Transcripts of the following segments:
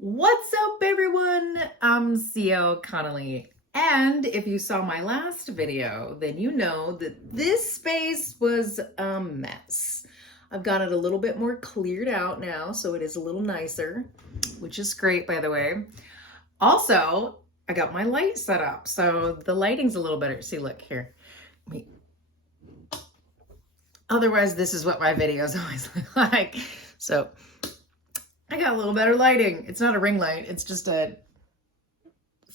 What's up, everyone? I'm CL Connolly. And if you saw my last video, then you know that this space was a mess. I've got it a little bit more cleared out now, so it is a little nicer, which is great, by the way. Also, I got my light set up, so the lighting's a little better. See, look here. Otherwise, this is what my videos always look like. So I got a little better lighting. It's not a ring light. It's just a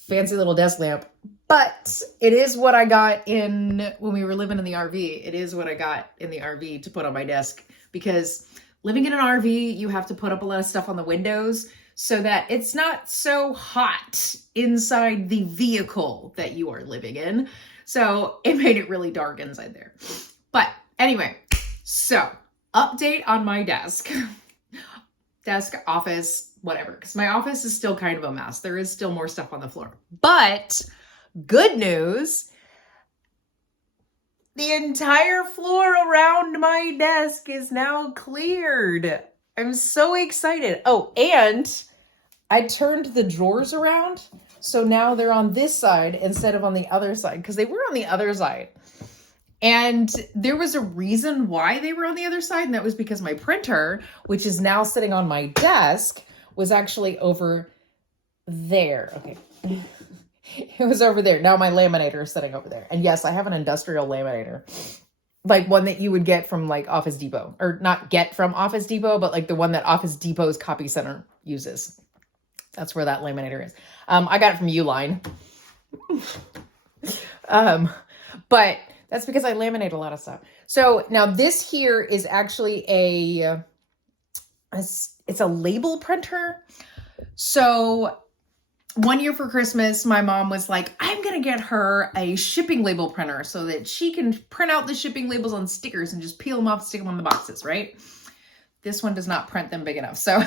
fancy little desk lamp. But it is what I got when we were living in the RV. It is what I got in the RV to put on my desk. Because living in an RV, you have to put up a lot of stuff on the windows so that it's not so hot inside the vehicle that you are living in. So it made it really dark inside there. But anyway, so update on my desk. Desk, office, whatever, because my office is still kind of a mess. There is still more stuff on the floor. But good news, the entire floor around my desk is now cleared. I'm so excited. Oh, and I turned the drawers around. So now they're on this side instead of on the other side, because they were on the other side. And there was a reason why they were on the other side, and that was because my printer, which is now sitting on my desk, was actually over there. Okay. It was over there. Now my laminator is sitting over there. And yes, I have an industrial laminator, like one that you would get from like Office Depot, or not get from Office Depot, but like the one that Office Depot's copy center uses. That's where that laminator is. I got it from Uline. But that's because I laminate a lot of stuff. So now this here is actually it's a label printer. So one year for Christmas, my mom was like, I'm going to get her a shipping label printer so that she can print out the shipping labels on stickers and just peel them off, stick them on the boxes, right? This one does not print them big enough. So,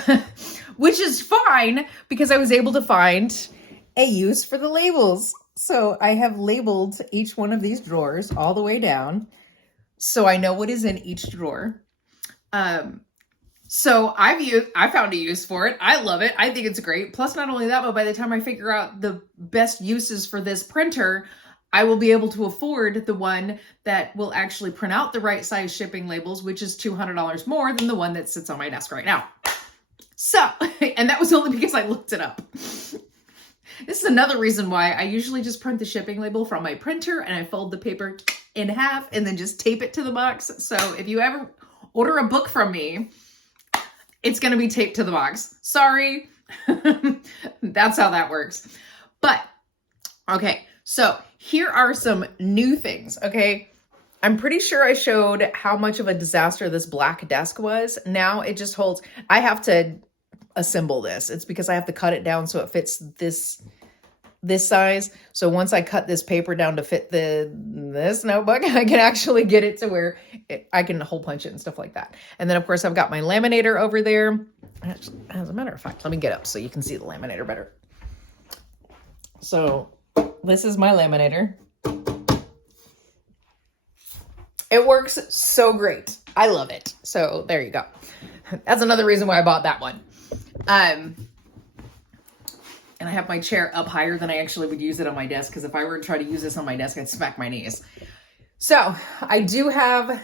which is fine because I was able to find a use for the labels. So I have labeled each one of these drawers all the way down, so I know what is in each drawer. So I found a use for it. I love it. I think it's great. Plus, not only that, but by the time I figure out the best uses for this printer, I will be able to afford the one that will actually print out the right size shipping labels, which is $200 more than the one that sits on my desk right now. So, and that was only because I looked it up. This is another reason why I usually just print the shipping label from my printer and I fold the paper in half and then just tape it to the box. So if you ever order a book from me, it's going to be taped to the box. Sorry. That's how that works. But, okay, so here are some new things, okay? I'm pretty sure I showed how much of a disaster this black desk was. Now it just holds, I have to assemble this. It's because I have to cut it down so it fits this size. So once I cut this paper down to fit this notebook, I can actually get it to where I can hole punch it and stuff like that. And then of course I've got my laminator over there. Actually, as a matter of fact, let me get up so you can see the laminator better. So this is my laminator. It works so great. I love it. So there you go. That's another reason why I bought that one. And I have my chair up higher than I actually would use it on my desk, because if I were to try to use this on my desk, I'd smack my knees. So I do have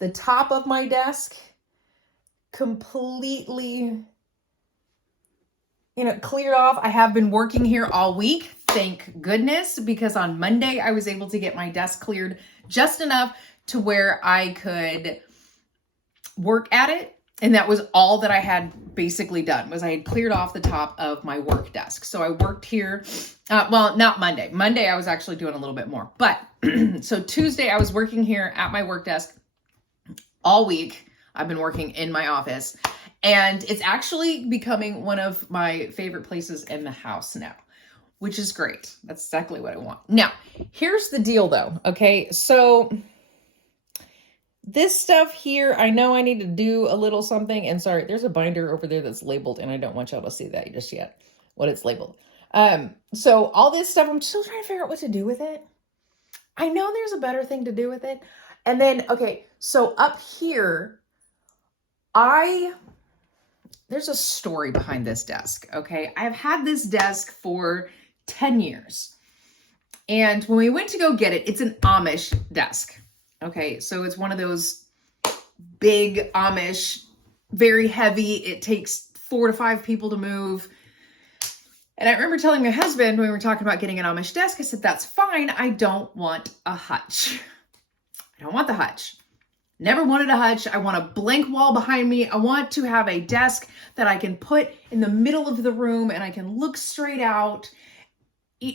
the top of my desk completely, cleared off. I have been working here all week, thank goodness, because on Monday I was able to get my desk cleared just enough to where I could work at it. And that was all that I had basically done, was I had cleared off the top of my work desk. So I worked here, well, not Monday. Monday I was actually doing a little bit more. But so Tuesday I was working here at my work desk all week. I've been working in my office. And it's actually becoming one of my favorite places in the house now, which is great. That's exactly what I want. Now, here's the deal though, okay? So this stuff here, I know I need to do a little something. And sorry, there's a binder over there that's labeled, and I don't want y'all to see that just yet, what it's labeled. So all this stuff, I'm still trying to figure out what to do with it. I know there's a better thing to do with it. And then, okay, so up here, I there's a story behind this desk, okay? I've had this desk for 10 years. And when we went to go get it, it's an Amish desk, okay? So it's one of those big Amish, very heavy. It takes 4 to 5 people to move. And I remember telling my husband when we were talking about getting an Amish desk, I said, that's fine. I don't want a hutch. I don't want the hutch. Never wanted a hutch. I want a blank wall behind me. I want to have a desk that I can put in the middle of the room and I can look straight out.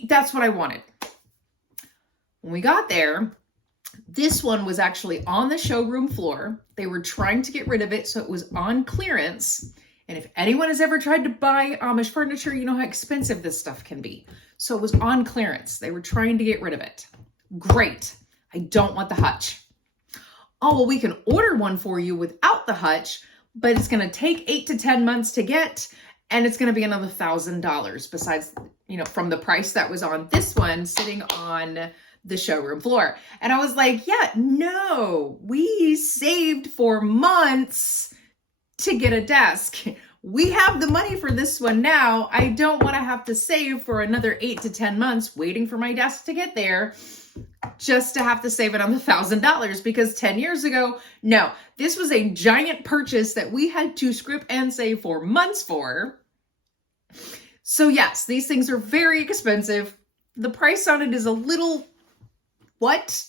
That's what I wanted. When we got there, this one was actually on the showroom floor. They were trying to get rid of it, so it was on clearance. And if anyone has ever tried to buy Amish furniture, you know how expensive this stuff can be. So it was on clearance. They were trying to get rid of it. Great. I don't want the hutch. Oh, well, we can order one for you without the hutch, but it's going to take 8 to 10 months to get, and it's going to be another $1,000 besides, from the price that was on this one sitting on the showroom floor. And I was like, yeah, no, we saved for months to get a desk. We have the money for this one now. I don't want to have to save for another 8 to 10 months waiting for my desk to get there just to have to save it on the $1,000, because 10 years ago, no, this was a giant purchase that we had to script and save for months for. So yes, these things are very expensive. The price on it is a little what?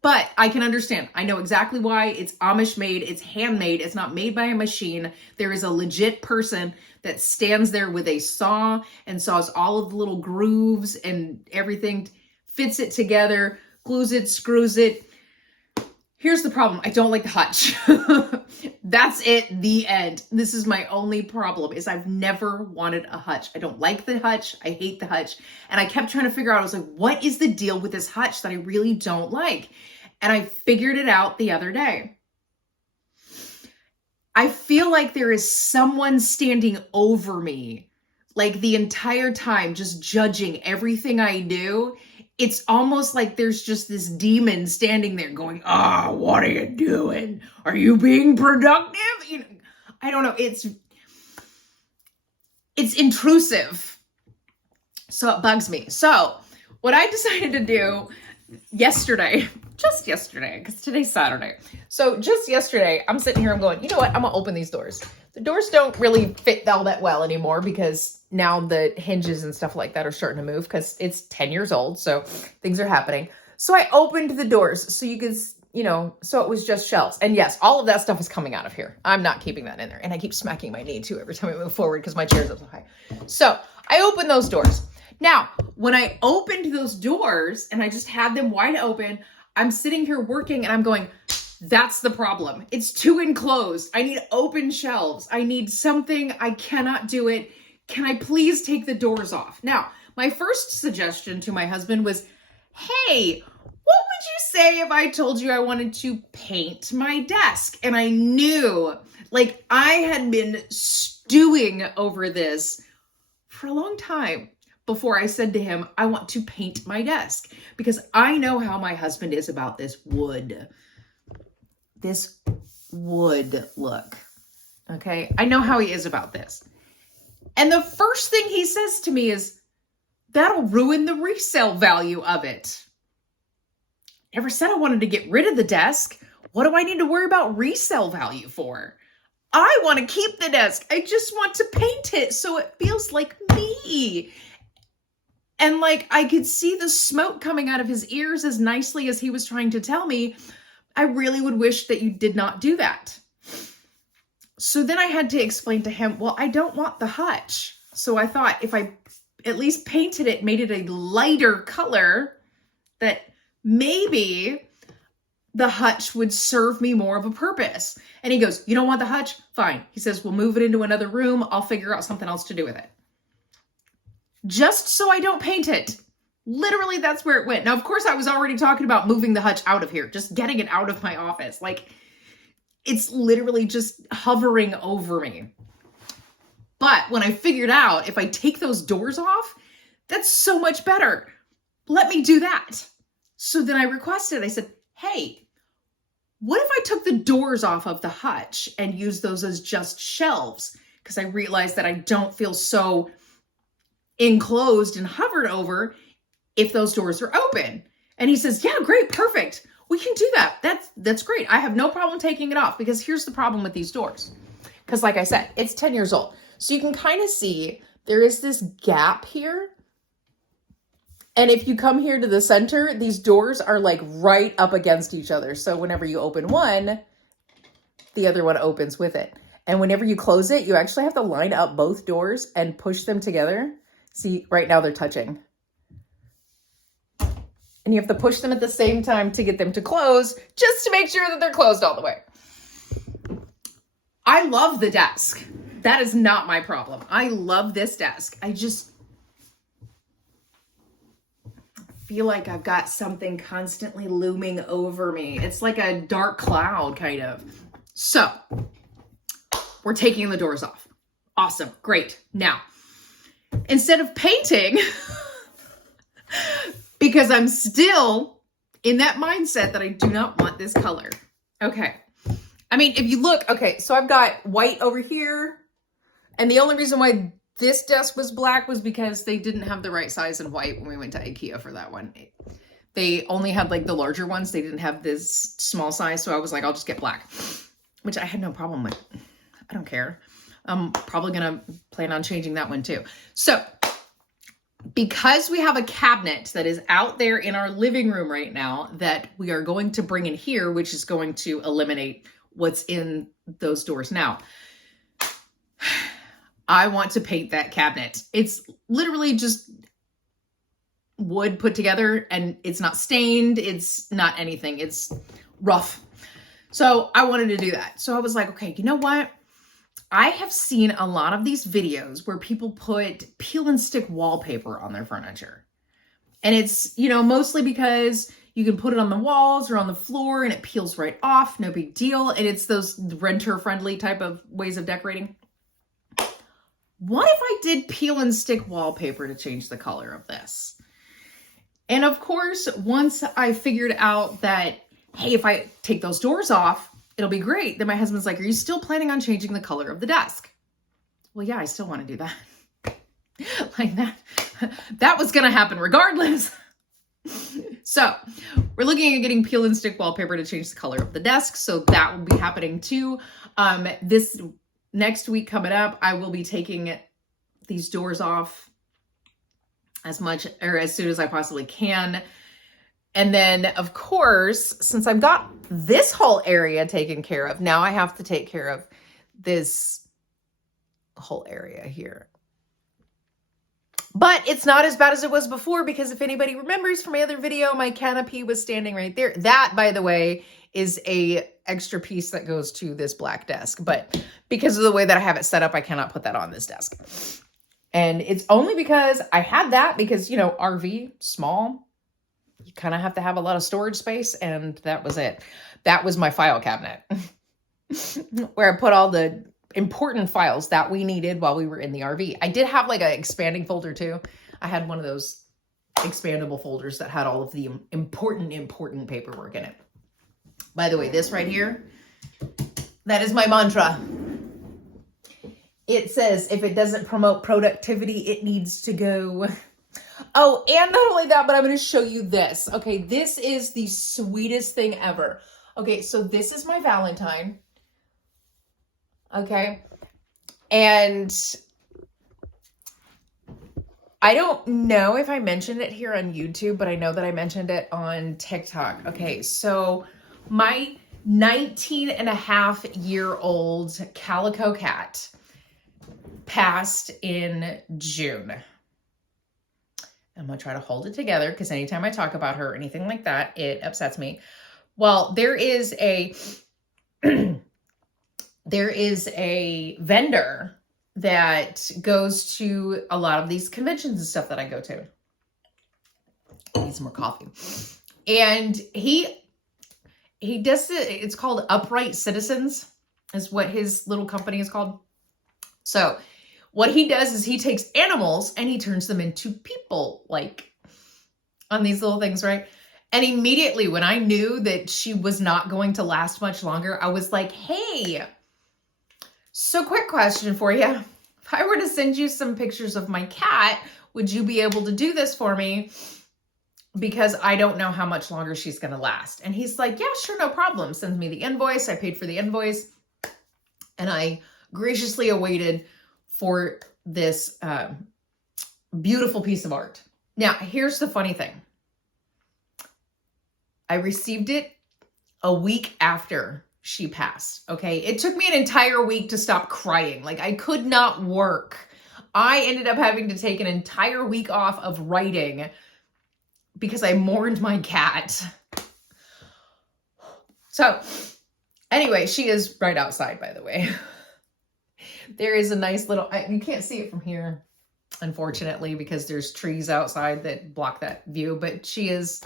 But I can understand. I know exactly why. It's Amish made. It's handmade. It's not made by a machine. There is a legit person that stands there with a saw and saws all of the little grooves and everything, fits it together, glues it, screws it. Here's the problem. I don't like the hutch. That's it. The end. This is my only problem, is I've never wanted a hutch. I don't like the hutch. I hate the hutch. And I kept trying to figure out, I was like, what is the deal with this hutch that I really don't like? And I figured it out the other day. I feel like there is someone standing over me, like the entire time, just judging everything I do. It's almost like there's just this demon standing there going, what are you doing? Are you being productive? I don't know. It's intrusive. So it bugs me. So what I decided to do just yesterday, because today's Saturday. So just yesterday, I'm sitting here, I'm going, you know what? I'm going to open these doors. The doors don't really fit all that well anymore, because now the hinges and stuff like that are starting to move, because it's 10 years old. So things are happening. So I opened the doors so you could, so it was just shelves. And yes, all of that stuff is coming out of here. I'm not keeping that in there. And I keep smacking my knee too every time I move forward because my chair's up so high. So I opened those doors. Now, when I opened those doors and I just had them wide open, I'm sitting here working and I'm going, that's the problem. It's too enclosed. I need open shelves. I need something. I cannot do it. Can I please take the doors off? Now, my first suggestion to my husband was, hey, what would you say if I told you I wanted to paint my desk? And I knew, I had been stewing over this for a long time before I said to him, I want to paint my desk, because I know how my husband is about this wood look. Okay. I know how he is about this. And the first thing he says to me is, that'll ruin the resale value of it. Never said I wanted to get rid of the desk. What do I need to worry about resale value for? I want to keep the desk. I just want to paint it so it feels like me. And I could see the smoke coming out of his ears as nicely as he was trying to tell me, I really would wish that you did not do that. So then I had to explain to him, well, I don't want the hutch. So I thought if I at least painted it, made it a lighter color, that maybe the hutch would serve me more of a purpose. And he goes, you don't want the hutch? Fine. He says, we'll move it into another room. I'll figure out something else to do with it. Just so I don't paint it. Literally, that's where it went. Now, of course, I was already talking about moving the hutch out of here, just getting it out of my office. It's literally just hovering over me. But when I figured out if I take those doors off, that's so much better. Let me do that. So then I requested, I said, hey, what if I took the doors off of the hutch and used those as just shelves? because I realized that I don't feel so enclosed and hovered over if those doors are open. And he says, yeah, great, perfect. We can do that. That's great. I have no problem taking it off, because here's the problem with these doors. Because like I said, it's 10 years old. So you can kind of see there is this gap here. And if you come here to the center, these doors are like right up against each other. So whenever you open one, the other one opens with it. And whenever you close it, you actually have to line up both doors and push them together. See, right now they're touching. And you have to push them at the same time to get them to close, just to make sure that they're closed all the way. I love the desk. That is not my problem. I love this desk. I just feel like I've got something constantly looming over me. It's like a dark cloud, kind of. So, we're taking the doors off. Awesome. Great. Now, instead of painting, because I'm still in that mindset that I do not want this color. Okay. I mean, if you look, okay, so I've got white over here. And the only reason why this desk was black was because they didn't have the right size in white when we went to IKEA for that one. They only had like the larger ones. They didn't have this small size. So I was like, I'll just get black, which I had no problem with. I don't care. I'm probably going to plan on changing that one too. So because we have a cabinet that is out there in our living room right now that we are going to bring in here, which is going to eliminate what's in those doors now. I want to paint that cabinet. It's literally just wood put together, and it's not stained. It's not anything. It's rough. So I wanted to do that. So I was like, okay, you know what? I have seen a lot of these videos where people put peel and stick wallpaper on their furniture. And it's, you know, mostly because you can put it on the walls or on the floor and it peels right off. No big deal. And it's those renter friendly type of ways of decorating. What if I did peel and stick wallpaper to change the color of this? And of course, once I figured out that, hey, if I take those doors off, it'll be great. Then my husband's like, are you still planning on changing the color of the desk? Well, yeah, I still want to do that. Like that was going to happen regardless. So we're looking at getting peel and stick wallpaper to change the color of the desk. So that will be happening too. This next week coming up, I will be taking these doors off as soon as I possibly can. And then, of course, since I've got this whole area taken care of, now I have to take care of this whole area here. But it's not as bad as it was before, because if anybody remembers from my other video, my canopy was standing right there. That, by the way, is a extra piece that goes to this black desk. But because of the way that I have it set up, I cannot put that on this desk. And it's only because I had that because, you know, RV, small, you kind of have to have a lot of storage space. And that was it. That was my file cabinet where I put all the important files that we needed while we were in the RV. I did have like an expanding folder too. I had one of those expandable folders that had all of the important paperwork in it. By the way, this right here, that is my mantra. It says, if it doesn't promote productivity, it needs to go. Oh, and not only that, but I'm going to show you this. Okay, this is the sweetest thing ever. Okay, so this is my Valentine. Okay, and I don't know if I mentioned it here on YouTube, but I know that I mentioned it on TikTok. Okay, so my 19-and-a-half-year-old calico cat passed in June. I'm going to try to hold it together because anytime I talk about her or anything like that, it upsets me. Well, there is a vendor that goes to a lot of these conventions and stuff that I go to. I need some more coffee. And he does it's called Upright Citizens is what his little company is called. So what he does is he takes animals and he turns them into people, like on these little things, right? And immediately when I knew that she was not going to last much longer, I was like, hey, So quick question for you. If I were to send you some pictures of my cat, would you be able to do this for me? Because I don't know how much longer she's going to last. And he's like, yeah, sure, no problem. Sends me the invoice. I paid for the invoice. And I graciously awaited for this beautiful piece of art. Now, here's the funny thing. I received it a week after she passed, okay? It took me an entire week to stop crying. Like, I could not work. I ended up having to take an entire week off of writing because I mourned my cat. So, anyway, she is right outside, by the way. There is a nice little, you can't see it from here, unfortunately, because there's trees outside that block that view, but she is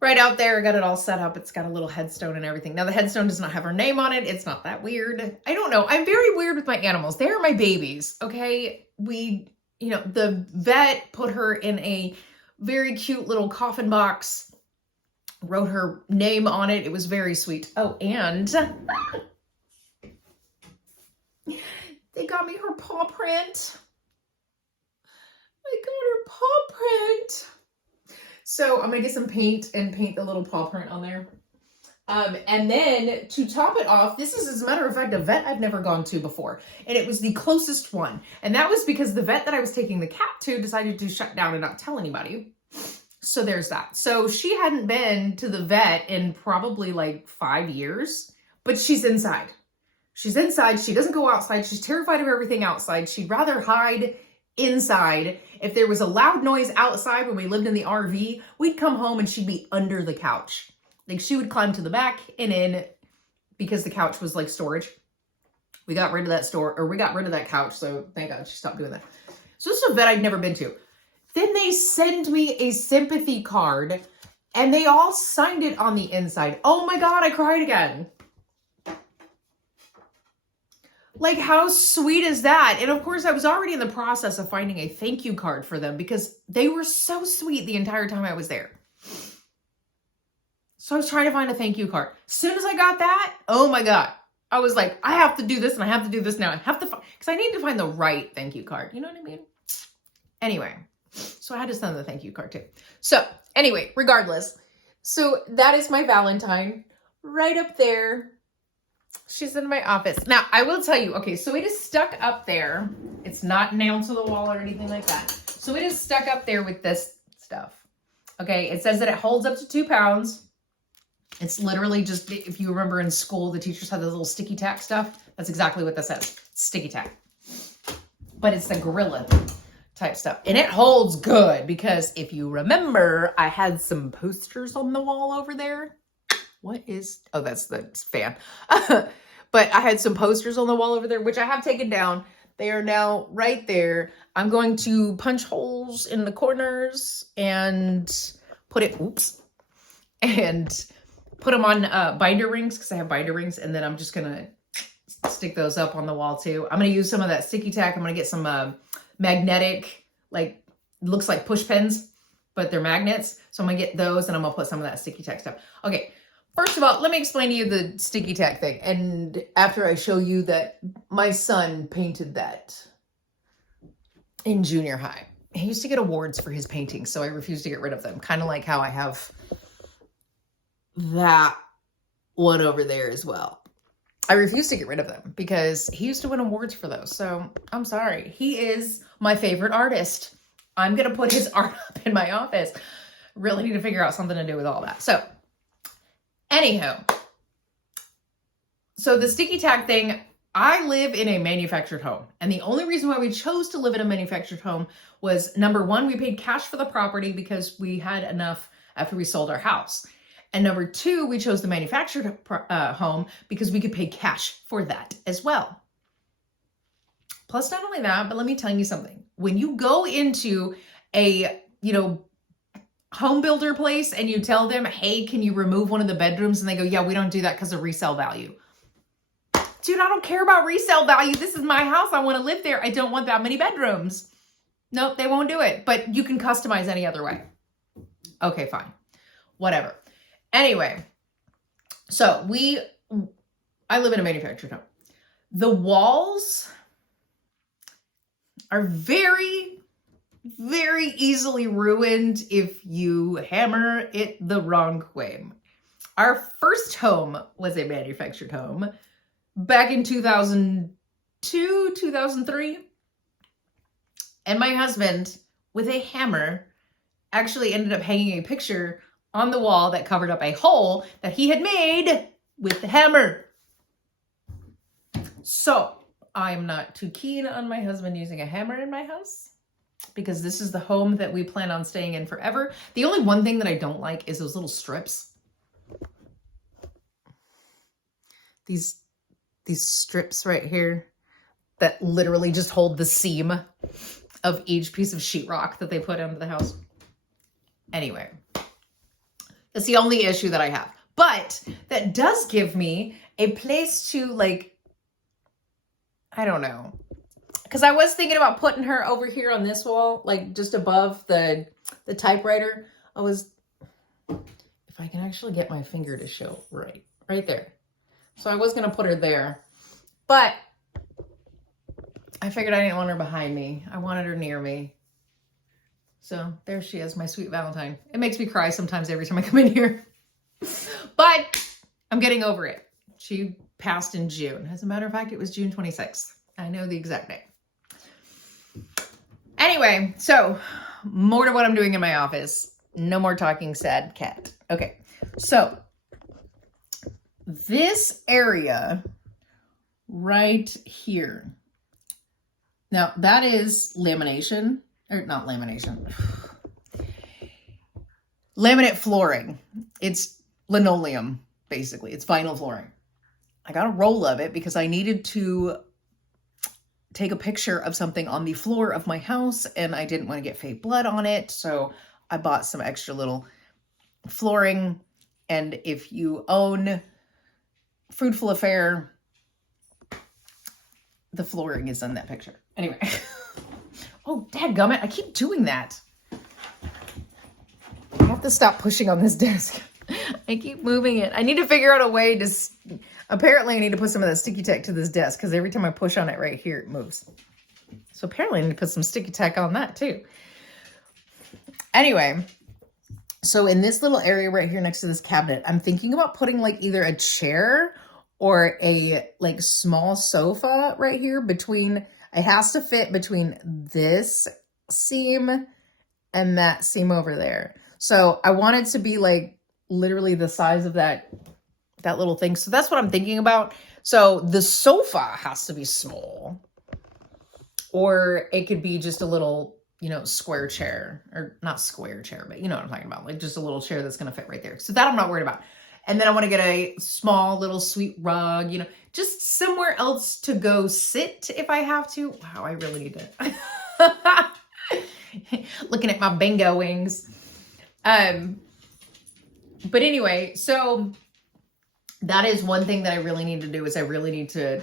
right out there. I got it all set up. It's got a little headstone and everything. Now, the headstone does not have her name on it. It's not that weird. I don't know. I'm very weird with my animals. They are my babies, okay? The vet put her in a very cute little coffin box, wrote her name on it. It was very sweet. Oh, and they got me her paw print. I got her paw print. So I'm going to get some paint and paint the little paw print on there. And then to top it off, this is, as a matter of fact, a vet I've never gone to before. And it was the closest one. And that was because the vet that I was taking the cat to decided to shut down and not tell anybody. So there's that. So she hadn't been to the vet in probably like 5 years, but she's inside. She's inside. She doesn't go outside. She's terrified of everything outside. She'd rather hide inside. If there was a loud noise outside when we lived in the RV, we'd come home and she'd be under the couch. Like, she would climb to the back and in, because the couch was like storage. We got rid of that couch. So thank God she stopped doing that. So this is a vet I'd never been to. Then they send me a sympathy card and they all signed it on the inside. Oh my God, I cried again. Like, how sweet is that? And of course, I was already in the process of finding a thank you card for them because they were so sweet the entire time I was there. So I was trying to find a thank you card. As soon as I got that, oh my God. I was like, I have to do this and I have to do this now. I have to, because I need to find the right thank you card. You know what I mean? Anyway, so I had to send the thank you card too. So anyway, regardless. So that is my Valentine right up there. She's in my office. Now, I will tell you, okay, so it is stuck up there. It's not nailed to the wall or anything like that. So it is stuck up there with this stuff. Okay, it says that it holds up to 2 pounds. It's literally just, if you remember in school, the teachers had those little sticky tack stuff. That's exactly what this says. Sticky tack. But it's the Gorilla type stuff. And it holds good because if you remember, I had some posters on the wall over there. Oh, that's the fan. But I had some posters on the wall over there, which I have taken down. They are now right there. I'm going to punch holes in the corners and put them on binder rings because I have binder rings. And then I'm just going to stick those up on the wall too. I'm going to use some of that sticky tack. I'm going to get some magnetic, like, looks like push pins, but they're magnets. So I'm going to get those and I'm going to put some of that sticky tack stuff. Okay. First of all, let me explain to you the sticky tack thing. And after I show you that my son painted that in junior high. He used to get awards for his paintings, so I refused to get rid of them. Kind of like how I have that one over there as well. I refuse to get rid of them because he used to win awards for those. So I'm sorry. He is my favorite artist. I'm going to put his art up in my office. Really need to figure out something to do with all that. So anyhow, so the sticky tack thing, I live in a manufactured home. And the only reason why we chose to live in a manufactured home was, number one, we paid cash for the property because we had enough after we sold our house. And number two, we chose the manufactured home because we could pay cash for that as well. Plus, not only that, but let me tell you something. When you go into a, home builder place and you tell them, hey, can you remove one of the bedrooms? And they go, yeah, we don't do that because of resale value. Dude, I don't care about resale value. This is my house. I want to live there. I don't want that many bedrooms. Nope, they won't do it. But you can customize any other way. Okay, fine. Whatever. Anyway, so I live in a manufactured home. The walls are very, very easily ruined if you hammer it the wrong way. Our first home was a manufactured home back in 2002, 2003. And my husband, with a hammer, actually ended up hanging a picture on the wall that covered up a hole that he had made with the hammer. So I'm not too keen on my husband using a hammer in my house because this is the home that we plan on staying in forever. The only one thing that I don't like is those little strips. These strips right here that literally just hold the seam of each piece of sheetrock that they put into the house. Anyway, that's the only issue that I have. But that does give me a place to, like, I don't know. Because I was thinking about putting her over here on this wall, like just above the typewriter. If I can actually get my finger to show right there. So I was going to put her there. But I figured I didn't want her behind me. I wanted her near me. So there she is, my sweet Valentine. It makes me cry sometimes every time I come in here. But I'm getting over it. She passed in June. As a matter of fact, it was June 26th. I know the exact date. Anyway, so more to what I'm doing in my office. No more talking sad cat. Okay, so this area right here. Now that is lamination, or not lamination. Laminate flooring. It's linoleum, basically. It's vinyl flooring. I got a roll of it because I needed to take a picture of something on the floor of my house and I didn't want to get fake blood on it. So I bought some extra little flooring. And if you own Fruitful Affair, the flooring is in that picture. Anyway. Oh, dadgummit, I keep doing that. I have to stop pushing on this desk. I keep moving it. I need to figure out a way to... Apparently, I need to put some of that sticky tack to this desk because every time I push on it right here, it moves. So apparently, I need to put some sticky tack on that too. Anyway, so in this little area right here next to this cabinet, I'm thinking about putting like either a chair or a like small sofa right here between... It has to fit between this seam and that seam over there. So I want it to be like literally the size of that little thing. So that's what I'm thinking about. So the sofa has to be small, or it could be just a little, square chair, or not square chair, but you know what I'm talking about. Like just a little chair that's going to fit right there. So that I'm not worried about. And then I want to get a small little sweet rug, just somewhere else to go sit if I have to. Wow, I really need to. Looking at my bingo wings. But anyway, so that is one thing that I really need to do is I really need to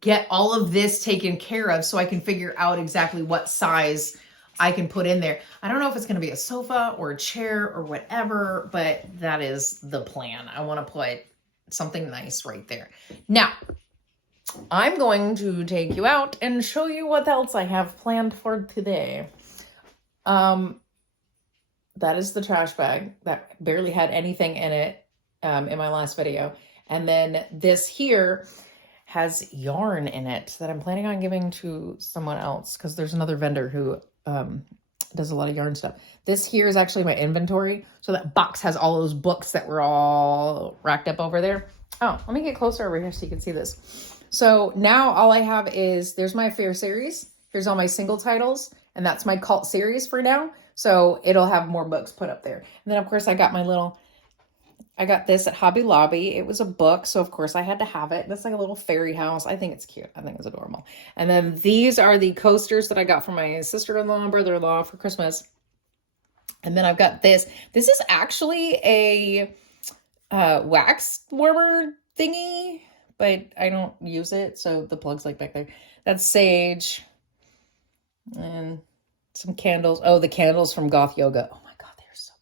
get all of this taken care of so I can figure out exactly what size I can put in there. I don't know if it's going to be a sofa or a chair or whatever, but that is the plan. I want to put something nice right there. Now, I'm going to take you out and show you what else I have planned for today. That is the trash bag that barely had anything in it in my last video. And then this here has yarn in it that I'm planning on giving to someone else because there's another vendor who does a lot of yarn stuff. This here is actually my inventory. So that box has all those books that were all racked up over there. Oh, let me get closer over here so you can see this. So now all I have is, there's my Affair series. Here's all my single titles. And that's my cult series for now. So it'll have more books put up there. And then of course I got this at Hobby Lobby. It was a book, so of course I had to have it. That's like a little fairy house. I think it's cute. I think it's adorable. And then these are the coasters that I got from my sister-in-law and brother-in-law for Christmas. And then I've got this. This is actually a wax warmer thingy, but I don't use it, so the plug's like back there. That's sage. And some candles. Oh, the candles from Goth Yoga. Oh my God, they're so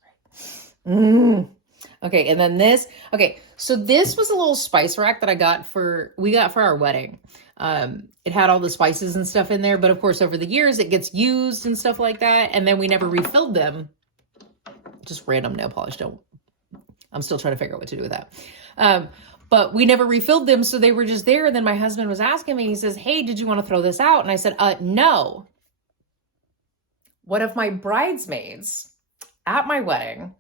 great. Okay, and then this. Okay, So this was a little spice rack that we got for our wedding. It had all the spices and stuff in there, but of course over the years it gets used and stuff like that, and then we never refilled them. Just random nail polish. I'm still trying to figure out what to do with that. But we never refilled them, so they were just there. And then my husband was asking me, he says, hey, did you want to throw this out? And I said, no. One of my bridesmaids at my wedding,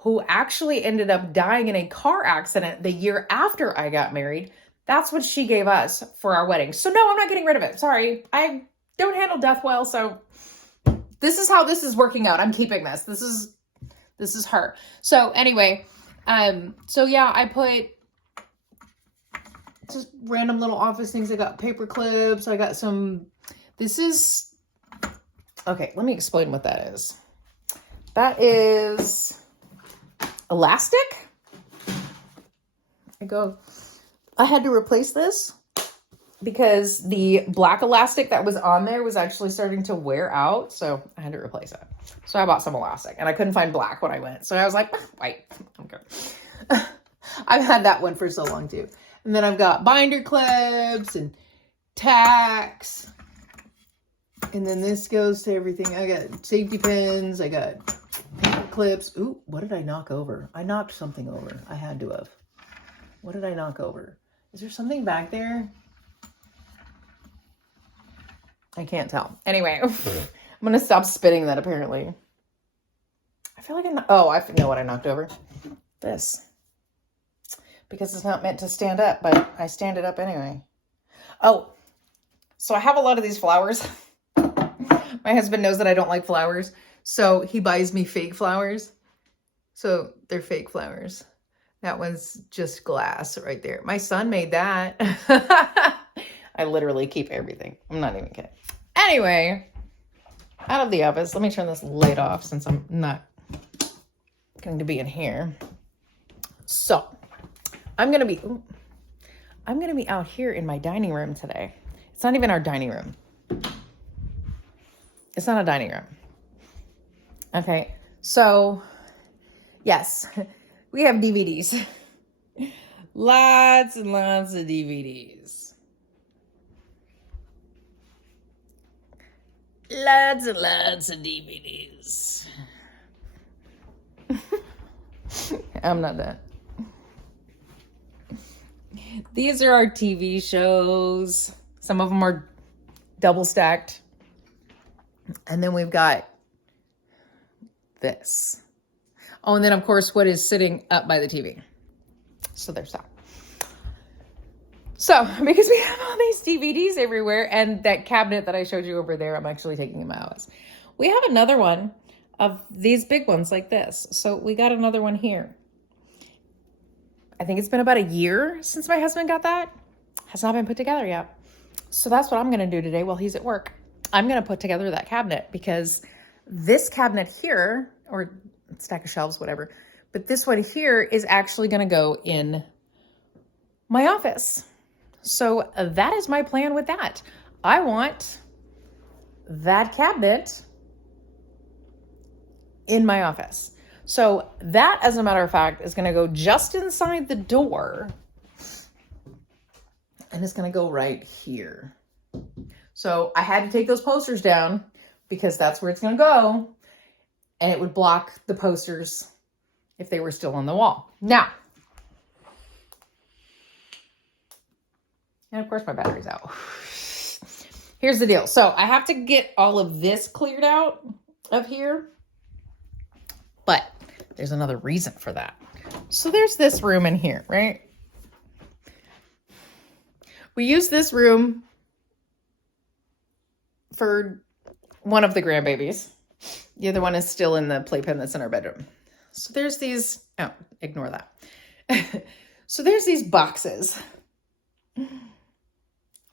who actually ended up dying in a car accident the year after I got married, that's what she gave us for our wedding. So no, I'm not getting rid of it. Sorry. I don't handle death well. So this is how this is working out. I'm keeping this. This is her. So anyway, so yeah, I put just random little office things. I got paper clips. I got okay, let me explain what that is. That is elastic. I had to replace this because the black elastic that was on there was actually starting to wear out. So I had to replace it. So I bought some elastic and I couldn't find black when I went. So I was like, white. Okay. I've had that one for so long too. And then I've got binder clips and tacks. And then this goes to everything. I got safety pins. I got paper clips. Ooh, what did I knock over? I knocked something over. I had to have. What did I knock over? Is there something back there? I can't tell. Anyway, I'm going to stop spitting that apparently. I feel like I know what I knocked over. This. Because it's not meant to stand up, but I stand it up anyway. Oh, so I have a lot of these flowers. My husband knows that I don't like flowers, so he buys me fake flowers. So they're fake flowers. That one's just glass right there. My son made that. I literally keep everything. I'm not even kidding. Anyway, out of the office. Let me turn this light off since I'm not going to be in here. So I'm going to be out here in my dining room today. It's not even our dining room. It's not a dining room. Okay. So yes, we have DVDs. Lots and lots of DVDs. Lots and lots of DVDs. I'm not done. These are our TV shows. Some of them are double stacked. And then we've got this. Oh, and then of course, what is sitting up by the TV. So there's that. So, because we have all these DVDs everywhere, and that cabinet that I showed you over there, I'm actually taking in my house. We have another one of these big ones like this. So we got another one here. I think it's been about a year since my husband got that. Has not been put together yet. So that's what I'm going to do today while he's at work. I'm going to put together that cabinet because this cabinet here, or stack of shelves, whatever, but this one here is actually going to go in my office. So that is my plan with that. I want that cabinet in my office. So that, as a matter of fact, is going to go just inside the door. And it's going to go right here. So I had to take those posters down because that's where it's going to go. And it would block the posters if they were still on the wall. Now, and of course my battery's out. Here's the deal. So I have to get all of this cleared out of here. But there's another reason for that. So there's this room in here, right? We use this room for one of the grandbabies. The other one is still in the playpen that's in our bedroom. So there's these, oh, ignore that. So there's these boxes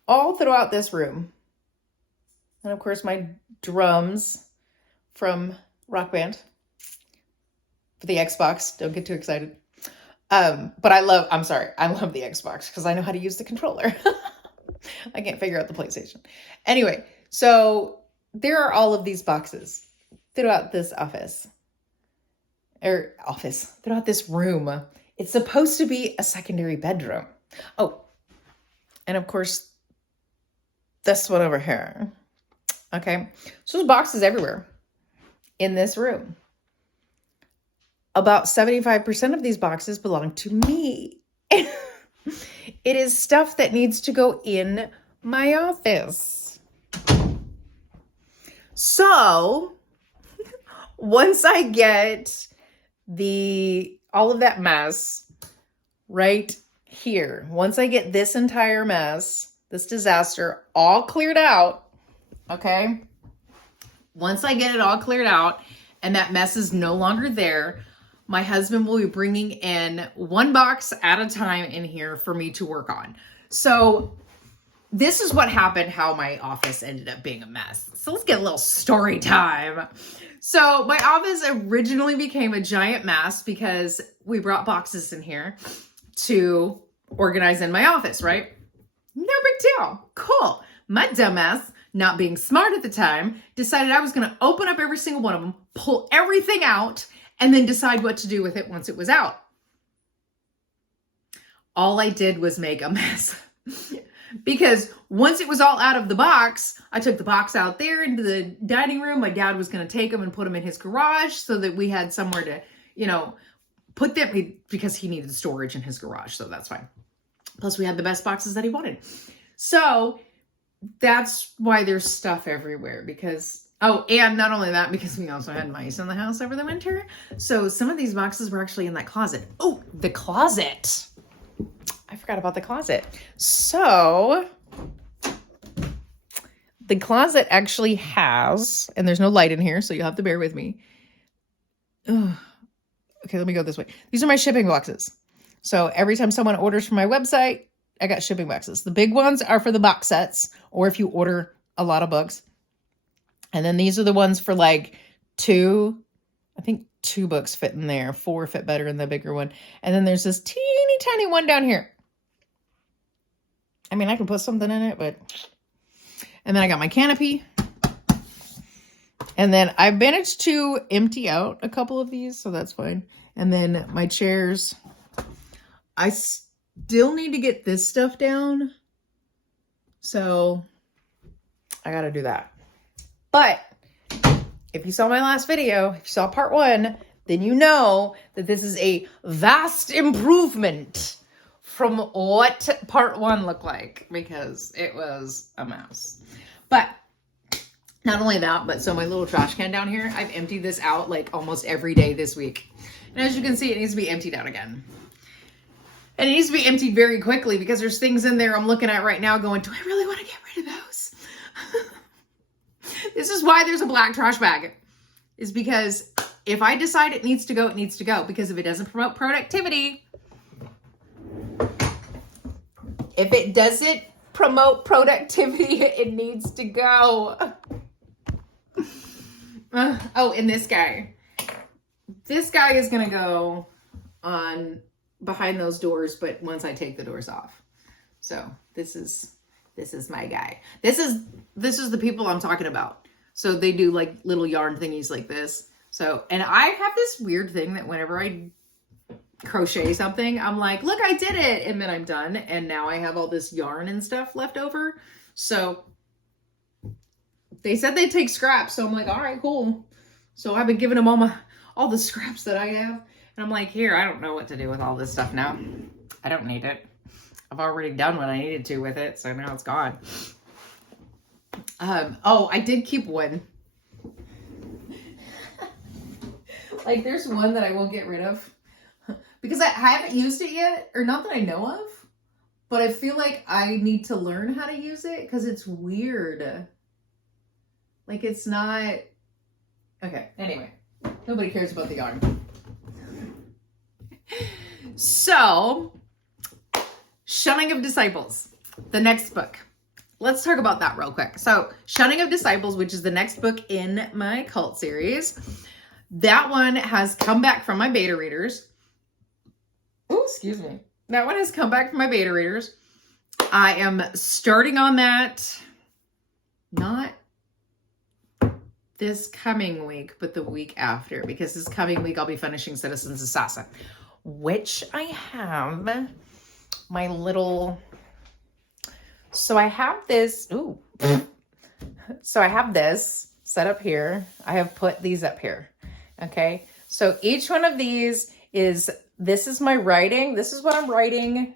all throughout this room. And of course my drums from Rock Band for the Xbox. Don't get too excited. But I love the Xbox because I know how to use the controller. I can't figure out the PlayStation. Anyway, so there are all of these boxes throughout this throughout this room. It's supposed to be a secondary bedroom. Oh, and of course, this one over here. Okay, so there's boxes everywhere in this room. About 75% of these boxes belong to me. It is stuff that needs to go in my office. So once I get all of that mess right here, once I get this entire mess, this disaster all cleared out, okay? Once I get it all cleared out and that mess is no longer there, my husband will be bringing in one box at a time in here for me to work on. So this is what happened, how my office ended up being a mess. So let's get a little story time. So my office originally became a giant mess because we brought boxes in here to organize in my office, right? No big deal. Cool. My dumbass, not being smart at the time, decided I was going to open up every single one of them, pull everything out, and then decide what to do with it once it was out. All I did was make a mess. Because once it was all out of the box, I took the box out there into the dining room. My dad was going to take them and put them in his garage so that we had somewhere to, put them, because he needed storage in his garage. So that's fine. Plus we had the best boxes that he wanted. So that's why there's stuff everywhere, because, and not only that, because we also had mice in the house over the winter. So some of these boxes were actually in that closet. Oh, the closet. I forgot about the closet. So the closet actually has, and there's no light in here, so you'll have to bear with me. Ugh. Okay, let me go this way. These are my shipping boxes. So every time someone orders from my website, I got shipping boxes. The big ones are for the box sets, or if you order a lot of books. And then these are the ones for like two books fit in there. 4 fit better in the bigger one. And then there's this teeny tiny one down here. I mean, I can put something in it, but... And then I got my canopy. And then I managed to empty out a couple of these, so that's fine. And then my chairs. I still need to get this stuff down. So I got to do that. But if you saw my last video, if you saw part 1, then you know that this is a vast improvement from what part 1 looked like, because it was a mess. But not only that, but so my little trash can down here, I've emptied this out like almost every day this week. And as you can see, it needs to be emptied out again. And it needs to be emptied very quickly because there's things in there I'm looking at right now going, do I really want to get rid of those? This is why there's a black trash bag. Is because if I decide it needs to go, it needs to go. Because if it doesn't promote productivity, it needs to go. And this guy. This guy is going to go on behind those doors, but once I take the doors off. So this is my guy. This is the people I'm talking about. So they do like little yarn thingies like this. So, and I have this weird thing that whenever I crochet something, I'm like, look, I did it. And then I'm done. And now I have all this yarn and stuff left over. So they said they'd take scraps. So I'm like, all right, cool. So I've been giving them all the scraps that I have. And I'm like, here, I don't know what to do with all this stuff now. I don't need it. I've already done what I needed to with it. So now it's gone. I did keep one. Like there's one that I won't get rid of because I haven't used it yet, or not that I know of, but I feel like I need to learn how to use it because it's weird. Like it's not, okay, anyway, nobody cares about the yarn. So, Shunning of Disciples, the next book. Let's talk about that real quick. So, Shunning of Disciples, which is the next book in my cult series, that one has come back from my beta readers. Oh, excuse me. That one has come back from my beta readers. I am starting on that, not this coming week, but the week after, because this coming week I'll be finishing Citizen's Assassin. which I have my little, so I have this, ooh, so I have this set up here. I have put these up here. Okay. So each one of these is, this is my writing. This is what I'm writing.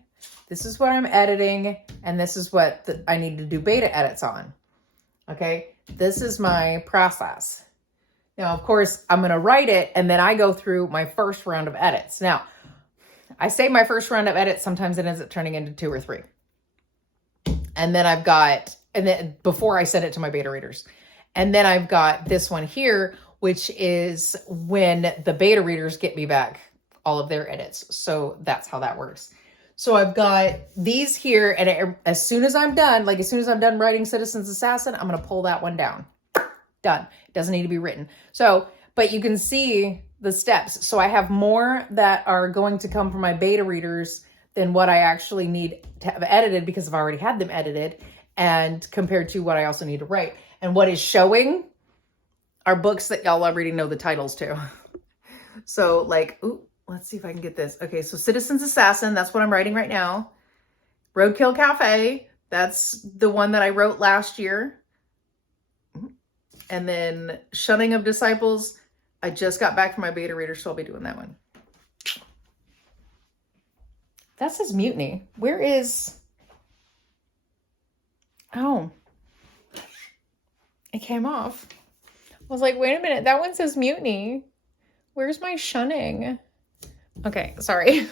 This is what I'm editing. And this is what I need to do beta edits on. Okay. This is my process. Now, of course, I'm going to write it and then I go through my first round of edits. Now, I say my first round of edits, sometimes it ends up turning into 2 or 3. And then I've got, and then before I send it to my beta readers. And then I've got this one here, which is when the beta readers get me back all of their edits. So that's how that works. So I've got these here, and as soon as I'm done, like as soon as I'm done writing Citizen's Assassin, I'm going to pull that one down. Done. It doesn't need to be written. So, but you can see the steps. So I have more that are going to come from my beta readers than what I actually need to have edited because I've already had them edited, and compared to what I also need to write. And what is showing are books that y'all already know the titles to. So like, ooh, let's see if I can get this. Okay, so Citizen's Assassin, that's what I'm writing right now. Roadkill Cafe, that's the one that I wrote last year. And then Shunning of Disciples, I just got back from my beta reader, so I'll be doing that one. That says Mutiny. Where is... Oh. It came off. I was like, wait a minute. That one says Mutiny. Where's my Shunning? Okay, sorry.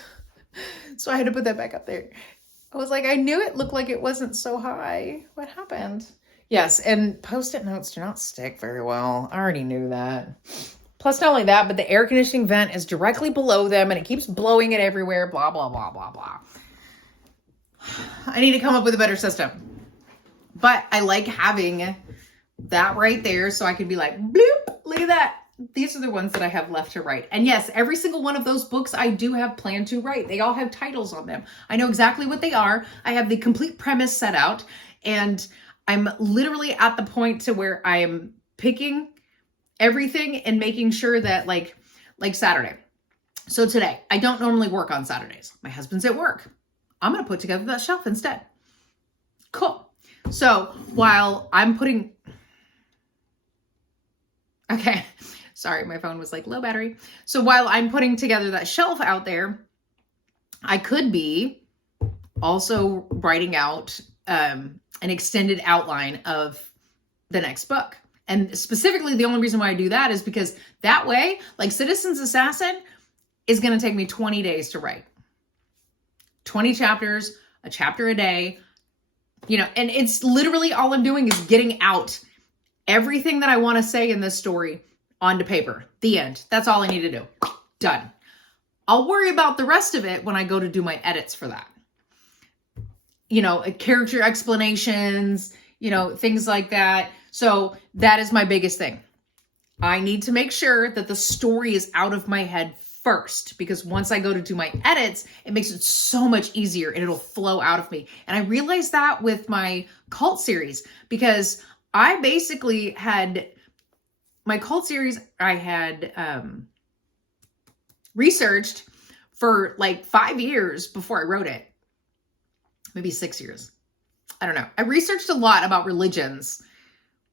So I had to put that back up there. I was like, I knew it looked like it wasn't so high. What happened? Yes, and Post-it notes do not stick very well. I already knew that. Plus, not only that, but the air conditioning vent is directly below them and it keeps blowing it everywhere. Blah, blah, blah, blah, blah. I need to come up with a better system. But I like having that right there so I could be like, bloop, look at that. These are the ones that I have left to write. And yes, every single one of those books I do have planned to write. They all have titles on them. I know exactly what they are. I have the complete premise set out. And I'm literally at the point to where I am picking everything and making sure that like Saturday. So today, I don't normally work on Saturdays. My husband's at work. I'm going to put together that shelf instead. Cool. So while I'm putting... Okay. Sorry, my phone was like low battery. So while I'm putting together that shelf out there, I could be also writing out an extended outline of the next book. And specifically, the only reason why I do that is because that way, like Citizen's Assassin is going to take me 20 days to write. 20 chapters, a chapter a day, you know, and it's literally all I'm doing is getting out everything that I want to say in this story onto paper. The end. That's all I need to do. Done. I'll worry about the rest of it when I go to do my edits for that. You know, character explanations, you know, things like that. So that is my biggest thing. I need to make sure that the story is out of my head first, because once I go to do my edits, it makes it so much easier and it'll flow out of me. And I realized that with my cult series, because I basically had my cult series, I had researched for like 5 years before I wrote it. Maybe 6 years. I don't know. I researched a lot about religions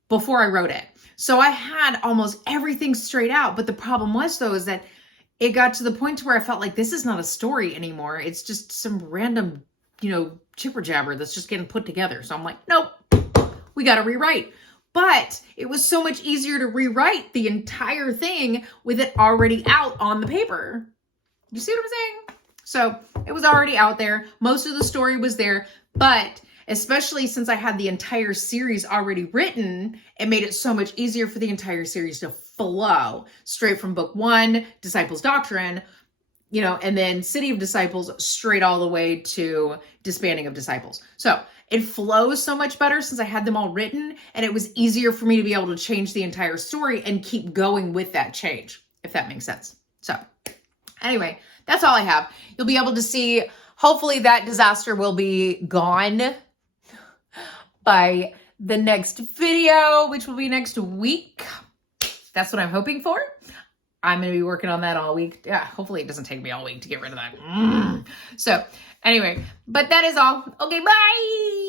before I wrote it. So I had almost everything straight out. But the problem was, though, is that it got to the point to where I felt like this is not a story anymore. It's just some random, you know, jibber jabber that's just getting put together. So I'm like, nope, we got to rewrite. But it was so much easier to rewrite the entire thing with it already out on the paper. You see what I'm saying? So it was already out there. Most of the story was there, but especially since I had the entire series already written, it made it so much easier for the entire series to flow straight from book 1, Disciples Doctrine, you know, and then City of Disciples straight all the way to Disbanding of Disciples. So it flows so much better since I had them all written, and it was easier for me to be able to change the entire story and keep going with that change, if that makes sense. So anyway, that's all I have. You'll be able to see, hopefully that disaster will be gone by the next video, which will be next week. That's what I'm hoping for. I'm going to be working on that all week. Yeah, hopefully it doesn't take me all week to get rid of that. So anyway, but that is all. Okay, bye.